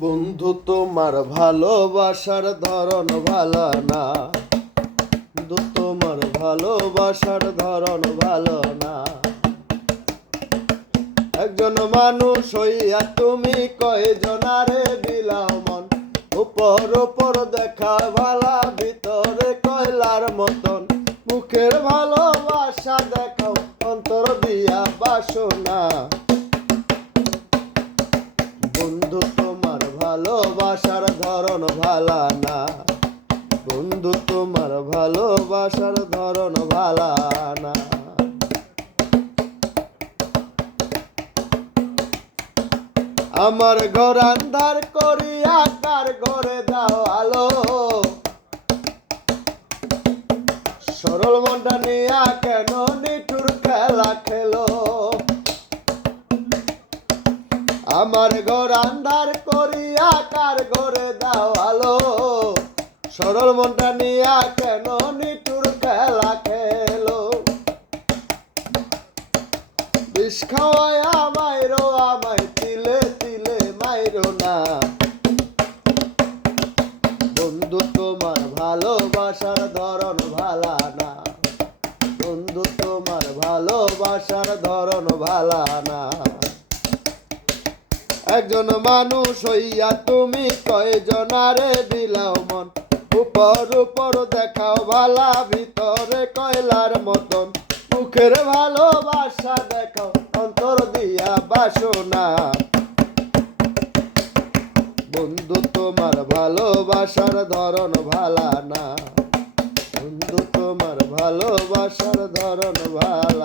বন্ধু তোমার ভালোবাসার ধরন ভালো না। বন্ধু তোমার ভালোবাসার ধরন ভালো না। একজন মানুষ হইয়া তুমি কয়জনারে বিলাও মন। উপর উপর দেখা ভালা, ভিতরে কয়লার মতন। মুখের ভালোবাসা দেখাও, অন্তর দিয়া বাসনা। বন্ধু তোমার ভালোবাসার ধরন ভালা না। বন্ধু তোমার ভালোবাসার ধরন ভালা না। আমার ঘর আন্ধার করিয়া কার ঘরে দাও আলো। সরল মনটা নিয়া কেন নিঠুর খেলা খেলো। আমার ঘর আন্ধার করিয়া কার ঘরে দাও আলো। সরল মনটা নিয়া কেন নিঠুর খেলা খেলো। বিষ খাওয়ায় মাইরো আমায়, তিলে তিলে মাইরো না। বন্ধু তোমার ভালোবাসার ধরন ভালা না। বন্ধু তোমার ভালোবাসার ধরন ভালা না। একজন মানুষ হইয়া তুমি কয়জনারে দিলাও মন। উপর উপর দেখাও ভালা, ভিতরে কয়লার মতন। মুখের ভালোবাসা দেখাও, অন্তর দিয়া বাসনা। বন্ধু তোমার ভালোবাসার ধরন ভালা না। বন্ধু তোমার ভালোবাসার ধরন ভালা।